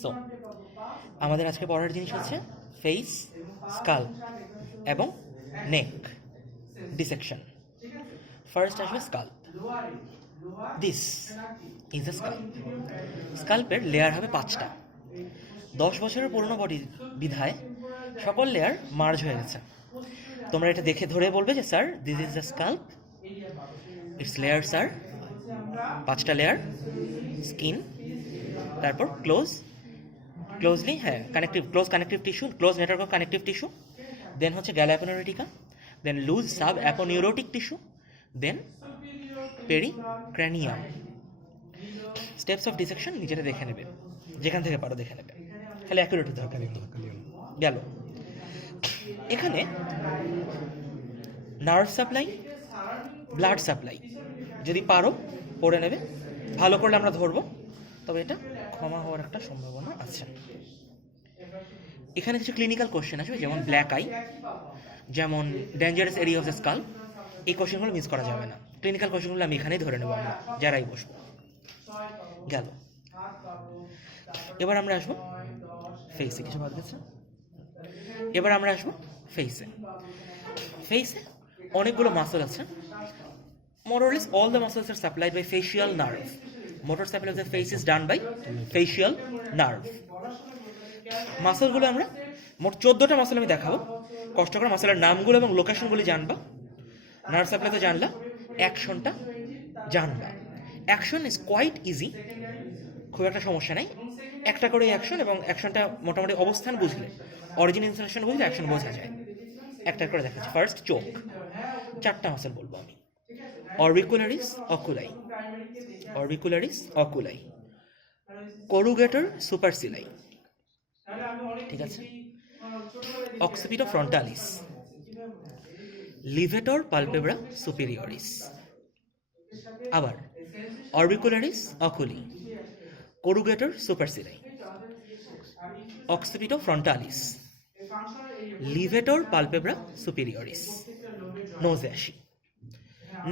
So আমাদের আজকে পড়ার জিনিস হচ্ছে ফেস, স্কাল্প এবং নেক ডিসেকশন। ফার্স্ট আসবে scalp. This is a scalp. স্কাল্পের লেয়ার হবে 5টা। 10 বছরের পুরনো বডি বিধায় সকল লেয়ার মার্জ হয়ে গেছে। তোমরা এটা দেখে ধরে বলবে যে sir this is the scalp, its layers are 5টা লেয়ার, স্কিন, তারপর closely close connective tissue, close network of connective tissue, then হচ্ছে galea aponeurotica, then loose sub aponeurotic tissue, then pericranium. Steps of dissection নিজেরা দেখে নেবে, যেখান থেকে পারো দেখে নেবে, খালি অ্যাকুরেট দরকার গেল। এখানে নার্ভ সাপ্লাই, ব্লাড সাপ্লাই যদি পারো পড়ে নেবে, ভালো করলে আমরা ধরবো, তবে এটা ক্ষমা হওয়ার একটা সম্ভাবনা আছে। এখানে কিছু ক্লিনিক্যাল কোশ্চেন আসবে, যেমন ব্ল্যাক আই, যেমন dangerous area of the SCALP. এই কোশ্চেনগুলো মিস করা যাবে না। ক্লিনিক্যাল কোশ্চেনগুলো আমি এখানেই ধরে নেবো, আমরা যারাই বসবো। গেল। এবার আমরা আসবো ফেসে। কিছু বাদ গেছে? এবার আমরা আসবো ফেসে। ফেসে অনেকগুলো মাসল আছে। More or less all the muscles are supplied by facial nerve. Motor supply of the face is done by facial nerve. মাসলগুলো আমরা মোট 14টা মাসল আমি দেখাবো। কষ্ট করে মাসলের নামগুলো এবং লোকেশনগুলি জানবা। নার্ভ সাপ্লাই তো জানলা, অ্যাকশনটা জানবা। অ্যাকশন ইজ কোয়াইট ইজি, খুব একটা সমস্যা নাই। একটা করে অ্যাকশন, এবং অ্যাকশনটা মোটামুটি অবস্থান বুঝলে, অরিজিন ইনসার্শন বুঝলে অ্যাকশন বোঝা যায়। একটা করে দেখাচ্ছি। ফার্স্ট চোখ, 4টা মাসল বলবো আমি। অরবিকুলারিস অকুলাই, অরবিকুলারিস অকুলাই, করুগেটর সুপারসিলাই, ঠিক আছে, অক্সিপিটো ফ্রন্টালিস, লিভেটর পালপেব্রা সুপিরিয়রিস। আবার অরবিকুলারিস অকুলি, করুগেটর সুপারসিলাই, অক্সিপিটো ফ্রন্টালিস, লিভেটর পালপেব্রা সুপিরিয়রিস। নোজে আসি।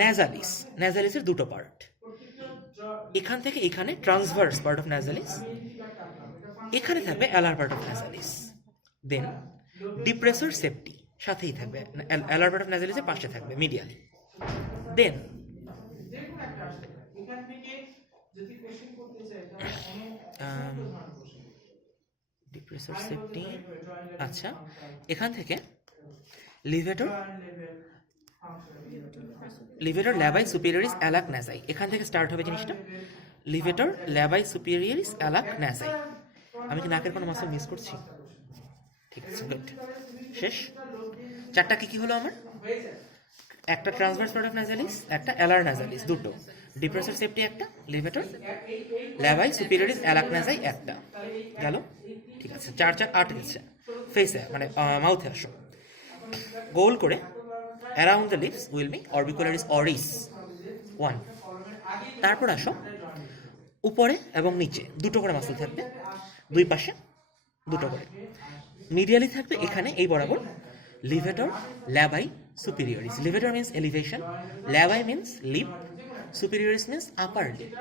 ন্যাজালিস, ন্যাজালিসের 2টো পার্ট, এখান থেকে এখানে ট্রান্সভার্স পার্ট অফ ন্যাজালিস, এখানে থাকবে alar part of nasalis. Then depressor septi সাথেই থাকবে, অ্যালার পার্ট অফ ন্যাজালিসের পাশে থাকবে মিডিয়ালি। দেন ডিপ্রেসর সেপ্টি, আচ্ছা, এখান থেকে লিভেটর ল্যাবাই সুপিরিয়রিস অ্যালাক ন্যাজাই, এখান থেকে স্টার্ট হবে জিনিসটা। লিভেটর ল্যাবাই সুপিরিয়রিস অ্যালাক ন্যাজাই। আমি কি নাকের কোনো মাসল মিস করছি? ঠিক আছে, গুড। শেষ। 4টা কি হলো আমার? একটা ট্রান্সভার্স পার্ট অফ ন্যাজালিস, একটা অ্যালার ন্যাজালিস, 2টো, ডিপ্রেসর সেপ্টি একটা, লিভেটর ল্যাবাই সুপিরিয়রিস অ্যালাক ন্যাজাই একটা। গেল? ঠিক আছে, 4 4 8 গেছে। ফেসে মানে মাউথে আসো। গোল করে around the lips will be orbicularis oris 1। তারপর আসো উপরে এবং নিচে 2টো করে মাসল থাকবে, 2 পাশে 2টো করে। মিডিয়ালি থাকবে এখানে এই বরাবর levator labii superioris. Levator means elevation, labii means lip, superioris means upper lip.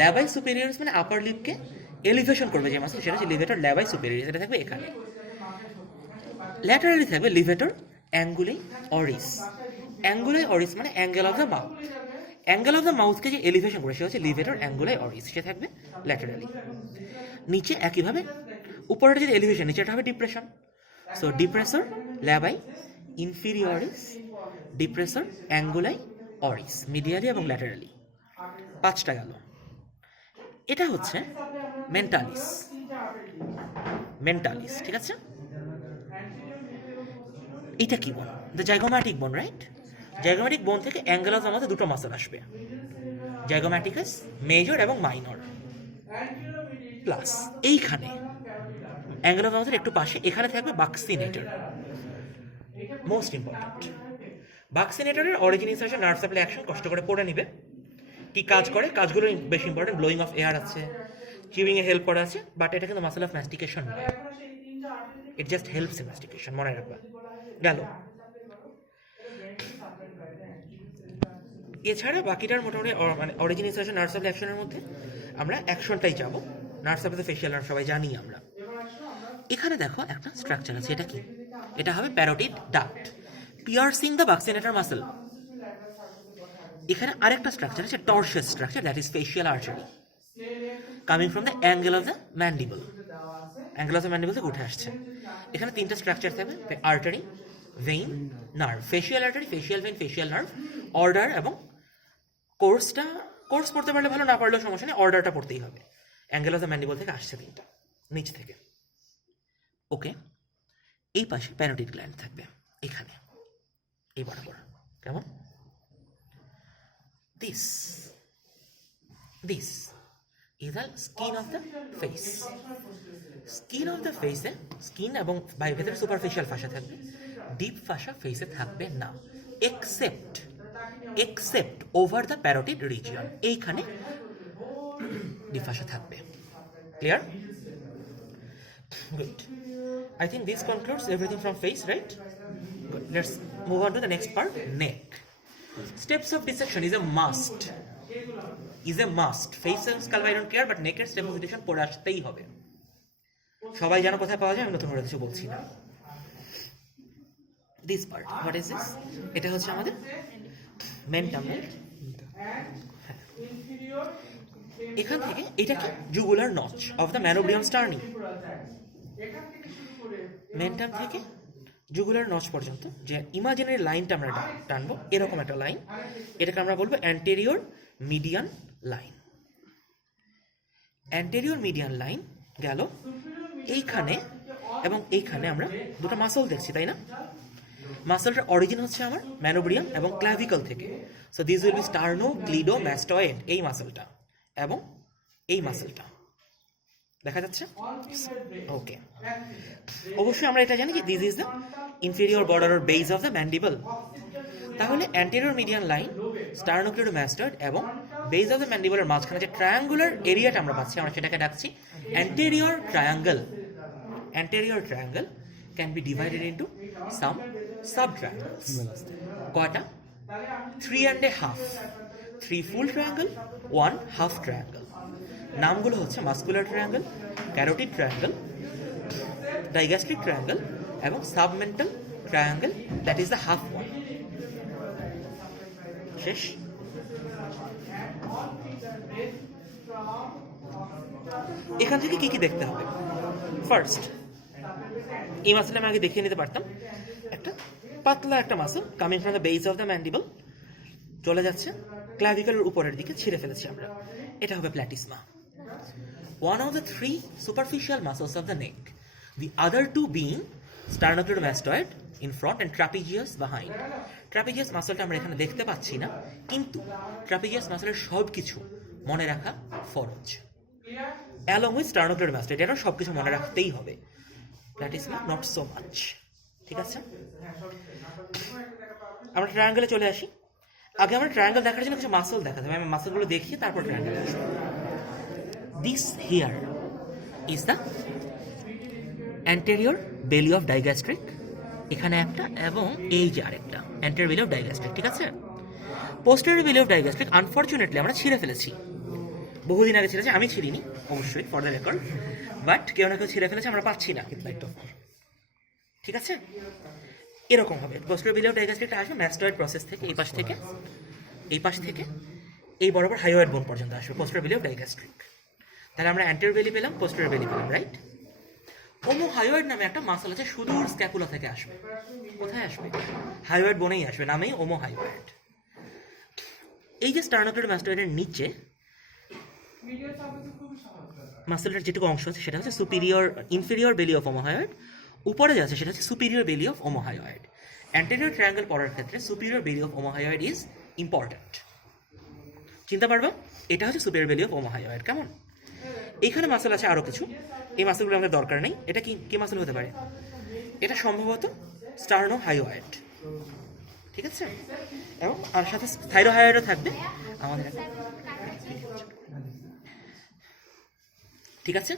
Labii superioris মানে আপার লিপকে এলিভেশন করবে যে মাসল, সেটা হচ্ছে লিভেটর ল্যাবাই সুপিরিয়রিস, এটা থাকবে এখানে। ল্যাটারালি থাকবে লিভেটর অ্যাঙ্গুলাই অরিস। অ্যাঙ্গুলাই অরিস মানে angle of the mouth. Angle of the মাউথকে যে এলিভেশন করে সে হচ্ছে লিভেটর অ্যাঙ্গুলাই অরিস, সে থাকবে ল্যাটারালি। নিচে একইভাবে, উপরেটা যদি এলিভেশন, নিচেটা হবে depression. So depressor labii inferioris, depressor anguli oris, medially এবং ল্যাটারালি। 5টা গেল। এটা হচ্ছে মেন্টালিস, মেন্টালিস, ঠিক আছে। এটা কি bone? The zygomatic bone, right? Zygomatic bone থেকে অ্যাঙ্গেল অফ দ্য মাউথে 2টো মাসল আসবে, জাইগোম্যাটিকাস মেজর এবং মাইনর। প্লাস এইখানে অ্যাঙ্গেল অফ দ্য মাউথের একটু পাশে এখানে থাকবে বাক্সিনেটর, মোস্ট ইম্পর্টেন্ট। বাক্সিনেটরের origin insertion nerve supply action কষ্ট করে পড়ে নিবে, কি কাজ করে, কাজগুলো বেশি ইম্পর্টেন্ট। ব্লোয়িং অফ এয়ার আছে, চিউইং এ হেল্প করা আছে, বাট এটা কিন্তু মাসল অফ ম্যাস্টিকেশন নয়, it just helps in mastication, মনে রাখবা। গেল। এছাড়া বাকিটার মোটামুটি মানে অরিজিন ইনসার্শন নার্ভ সাপ্লাই অ্যাকশনের মধ্যে আমরা অ্যাকশনটাই যাবো। নার্ভ সারফেসে ফেশিয়াল নার্ভ সবাই জানি আমরা। এখানে দেখো একটা স্ট্রাকচার আছে, এটা কি? এটা হবে parotid duct piercing the buccinator muscle. এখানে আরেকটা স্ট্রাকচার আছে tortuous structure, that is facial artery coming from the angle of the mandible. Angle of the mandible থেকে উঠে আসছে। এখানে তিনটা স্ট্রাকচার থাকবে, artery, vein, nerve. Facial artery, facial vein, facial nerve. Order এবং কোর্স পড়তে পারলে ভালো, না পারলেও সমস্যা নেই, অর্ডারটা পড়তেই হবে। অ্যাঙ্গেল অফ দ্য ম্যান্ডিবল থেকে আসছে তিনটা, নিচ থেকে। ওকে, এই পাশে প্যারোটিড গ্ল্যান্ড থাকবে এখানে, এই বরাবর। কেমন? This is the skin of the face. Skin of the ফেসে, স্কিন এবং ভেতরে সুপারফিশিয়াল ফাসা থাকবে, ডিপ ফাসা ফেসে থাকবে না, except over the parotid region. এইখানে ডিপ ফাসা থাকবে। Clear? Good. I think this concludes everything from face, right? Good. Let's move on to the next part, neck. Steps of dissection is a must. Face and scalp I don't care, but neck এর steps of dissection পড়ে আসতেই হবে। সবাই জানো কোথায় পাওয়া যায়, আমি নতুন করে কিছু বলছি না। This part, what is this? এটা হচ্ছে আমাদের মেন্টাম। এখান থেকে এটা কি? Jugular notch of the manubrium sterni. Mentum থেকে জুগুলার নচ পর্যন্ত যে ইমাজিনারি লাইনটা আমরা টানবো, এরকম একটা লাইন, এটাকে আমরা বলবো anterior median line. Anterior median line গেল এইখানে, এবং এইখানে আমরা দুটো মাসল দেখছি, তাই না? মাসলটার অরিজিন হচ্ছে আমার ম্যানোব্রিয়াম এবং ক্লাভিকল থেকে। সো দিস উইল বি স্টার্নোক্লিডোমাস্টয়েড, এই মাসলটা এবং এই মাসলটা দেখা যাচ্ছে। ওকে, অবশ্যই আমরা এটা জানি যে this is the inferior border or base of the mandible. তাহলে অ্যান্টেরিয়র মিডিয়ান লাইন, স্টার্নোক্লিডোমাস্টয়েড এবং বেস অফ দ্য ম্যান্ডিবলের মাঝখানে যে ট্রায়াঙ্গুলার এরিয়াটা আমরা পাচ্ছি, আমরা সেটাকে ডাকছি anterior triangle. Anterior triangle can be divided into some sub-triangles. কয়টা? 3.5. 3 full triangle, 1 half triangle. নামগুলো হচ্ছে muscular triangle, carotid triangle, digastric triangle এবং submental triangle, that is the half one. শেষ। এখান থেকে কি কি দেখতে হবে? ফার্স্ট, এই মাসলটা আমি আগে দেখিয়ে নিতে পারতাম। একটা পাতলা একটা muscle coming from the base of the mandible চলে যাচ্ছে ক্লাভিকলের উপরের দিকে, ছিঁড়ে ফেলেছি আমরা, এটা হবে প্ল্যাটিসমা। One of the 3 superficial muscles of the neck, the other 2 being sternocleidomastoid in front and trapezius behind. Trapezius মাসলটা আমরা এখানে দেখতে পাচ্ছি না, কিন্তু ট্রাপিজিয়াস মাসলের সব কিছু মনে রাখা ফরজ। অ্যালং উইথ স্টার্নোক্লেডোমাস্টয়েড, এটা সব কিছু মনে রাখতেই হবে। প্ল্যাটিসমা নট সো মাচ। ঠিক আছে, আমরা ট্রায়াঙ্গেলে চলে আসি। আগে আমরা ট্রায়াঙ্গেল দেখার জন্য কিছু মাসল দেখাতে হবে, আমি মাসলগুলো দেখিয়ে তারপর ট্রায়াঙ্গেলে আসবো। This here is the anterior belly of digastric, এখানে একটা এবং এই যে আরেকটা anterior belly of digastric। ঠিক আছে, posterior belly of digastric unfortunately আমরা ছিঁড়ে ফেলেছি, বহুদিন আগে ছিঁড়েছি, আমি ছিঁড়িনি অবশ্যই ফর দ্য রেকর্ড, বাট কেউ না কেউ ছিঁড়ে ফেলেছে, আমরা পাচ্ছি না কিন্তু একটু। ঠিক আছে, এরকম হবে posterior belly of digastricটা আসবে ম্যাস্টয়েড প্রসেস থেকে, এই পাশ থেকে এই বরাবর হাইওয়েড বোন পর্যন্ত আসবে posterior belly of digastric। তাহলে আমরা অ্যান্টেরিয়র বেলি পেলাম, পোস্টেরিয়র বেলি পেলাম, রাইট? ওমোহাইয়েড নামে একটা মাসল আছে, সুদূর স্ক্যাপুলা থেকে আসবে। কোথায় আসবে? হাইওয়েড বোনেই আসবে, নামেই ওমোহাইয়েড। এই যে স্টার্নোক্লেডোমাস্টয়েডের নিচে মাসলটার যেটুকু অংশ আছে সেটা হচ্ছে ইনফেরিয়র বেলি অফ ওমোহাইয়েড, উপরে যে আছে সেটা হচ্ছে superior belly of ওমোহাইয়েড। Anterior triangle পড়ার ক্ষেত্রে superior belly of ওমোহাইয়েড is important. চিন্তা পারবা, এটা হচ্ছে সুপিরিয়র বেলি অফ ওমোহাইয়েড। কেমন? এইখানে মাসল আছে আরো কিছু, এই মাসলগুলো আমাদের দরকার নেই। এটা কি মাসল হতে পারে? এটা সম্ভবত স্টার্নোহাইয়েড। ঠিক আছে, এবং আর সাথে থাইরোহাইয়েডও থাকবে আমাদের। ঠিক আছে,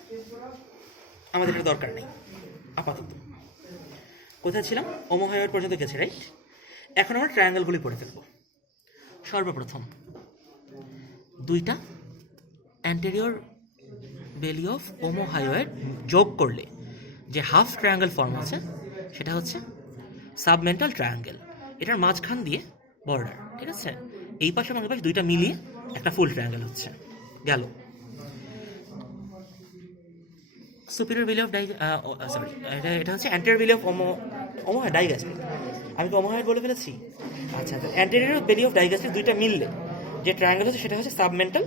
আমাদের এটা দরকার নেই আপাতত। কোথায় ছিলাম? ওমোহাইয়েড পর্যন্ত গেছে, রাইট? এখন আমরা ট্রায়াঙ্গেলগুলি পড়ে ফেলবো। সর্বপ্রথম দুইটা অ্যান্টেরিয়র বেলি অফ ওমোহাইয়েড যোগ করলে যে হাফ ট্রায়াঙ্গেল ফর্ম আছে সেটা হচ্ছে সাবমেন্টাল ট্রায়াঙ্গেল। এটার মাঝখান দিয়ে বর্ডার, ঠিক আছে? এই পাশে এবং এই পাশে দুইটা মিলিয়ে একটা ফুল ট্রায়াঙ্গেল হচ্ছে। গেল। সুপিরিয়র বেলি অফ সরি, এটা হচ্ছে অ্যান্টেরিয়র বেলি অফ ওমোহাইড ডাইগ্যাস্ট্রিক। আমি কি ওমোহাইড বলে ফেলেছি? আচ্ছা, অ্যান্টেরিয়র বেলি অফ ডাইগ্যাস্ট্রিক দুইটা মিললে যে ট্রায়াঙ্গেল হচ্ছে সেটা হচ্ছে সাবমেন্টাল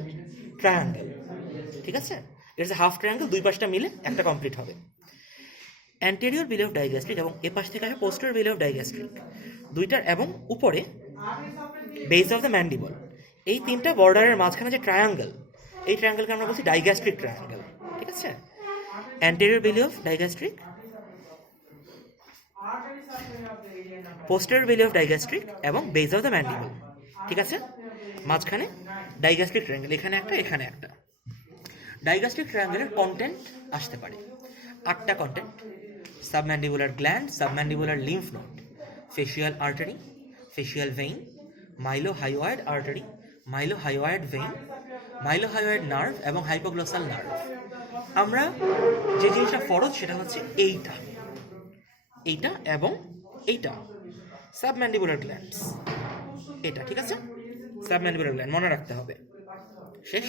ট্রায়াঙ্গেল, ঠিক আছে? এটা হচ্ছে হাফ ট্রায়াঙ্গেল, দুই পাশটা মিলে একটা কমপ্লিট হবে। অ্যান্টেরিয়র বেলি অফ ডাইগ্যাস্ট্রিক এবং এ পাশ থেকে আসে পোস্টেরিয়র বেলি অফ ডাইগ্যাস্ট্রিক, দুইটার এবং উপরে বেস অফ দ্য ম্যান্ডিবল, এই তিনটা বর্ডারের মাঝখানে যে ট্রায়াঙ্গেল, এই ট্রায়াঙ্গেলকে আমরা বলছি ডাইগ্যাস্ট্রিক ট্রায়াঙ্গেল, ঠিক আছে? Anterior belly of digastric, posterior belly of digastric এবং বেস অফ দ্য ম্যান্ডিবল, ঠিক আছে? মাঝখানে ডাইগ্যাস্ট্রিক ট্রায়াঙ্গেল, এখানে একটা এখানে একটা। ডাইগ্যাস্ট্রিক ট্রায়াঙ্গেলের কন্টেন্ট আসতে পারে 8টা content: submandibular gland, submandibular lymph node, facial artery, facial vein, mylohyoid artery, mylohyoid vein, mylohyoid nerve এবং হাইপোগ্লসাল নার্ভ। আমরা যে জিনিসটা ফরজ সেটা হচ্ছে এইটা, এইটা এবং এইটা সাবম্যান্ডিবুলার গ্ল্যান্ডস, এটা, ঠিক আছে? সাবম্যান্ডিবুলার গ্ল্যান্ড মনে রাখতে হবে। শেষ।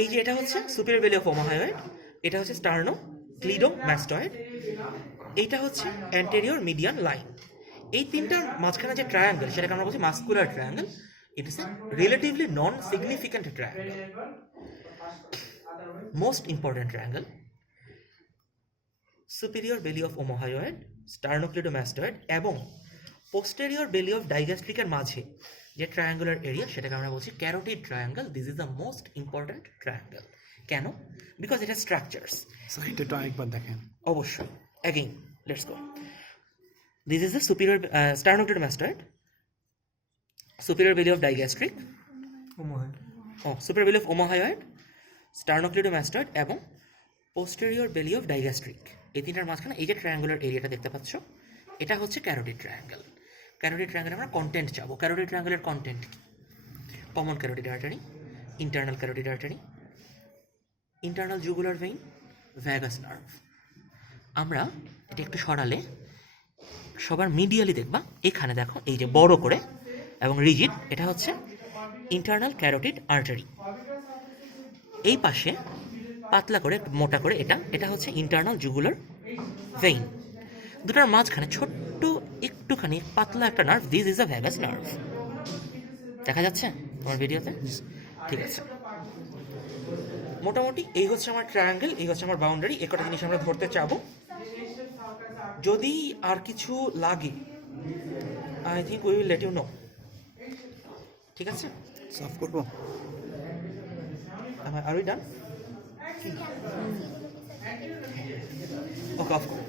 এই যে এটা হচ্ছে সুপিরিয়র বেলি অফ ওমোহাইয়েড, এটা হচ্ছে স্টার্নোক্লিডোমাস্টয়েড, এইটা হচ্ছে অ্যান্টেরিয়র মিডিয়ান লাইন। এই তিনটার মাঝখানে যে ট্রায়াঙ্গেল সেটাকে আমরা বলছি muscular triangle. It is a relatively non significant triangle. Most important triangle superior belly of omohyoid, sternocleidomastoid এবং পোস্টেরিয়র বেলি অফ ডাইগ্যাস্ট্রিকের মাঝে যে ট্রায়াঙ্গুলার এরিয়া সেটাকে আমরা বলছি carotid triangle. This is the most important triangle. কেন? Because it has structures. এটা একটু আরেকবার দেখেন। অবশ্যই। Again let's go. This is the superior sternocleidomastoid, superior belly of digastric, superior belly of omohyoid, sternocleidomastoid এবং পোস্টেরিয়র বেলি অফ ডাইগ্যাস্ট্রিক। এই তিনটার মাঝখানে এই যে ট্রায়াঙ্গুলার এরিয়াটা দেখতে পাচ্ছ, এটা হচ্ছে ক্যারোটিড ট্রায়াঙ্গেল। ক্যারোটিড ট্রায়াঙ্গেলে আমরা কন্টেন্ট চাবো। ক্যারোটিড ট্রায়াঙ্গেলের কন্টেন্ট কি? Common carotid artery, internal carotid artery, internal jugular vein, vagus nerve. আমরা এটা একটু সরালে সবার মিডিয়ালি দেখবা, এখানে দেখো এই যে বড় করে এবং রিজিড, এটা হচ্ছে ইন্টারনাল ক্যারোটিড আর্টারি। এই পাশে পাতলা করে মোটা করে এটা হচ্ছে ইন্টারনাল জুগুলার ভেইন। দুটার মাঝখানে ছোট্ট একটুখানি পাতলা একটা nerve, this is a vagus nerve. দেখা যাচ্ছে তোমার ভিডিওতে? ঠিক আছে। মোটামুটি এই হচ্ছে আমার ট্রায়াঙ্গেল, এই হচ্ছে আমার বাউন্ডারি। এই কটা জিনিস আমরা ধরতে চাবো। যদি আর কিছু লাগে I think we will let you know, ঠিক আছে? সাফ করবো। আর উই ডান? ওকে, অফ করো।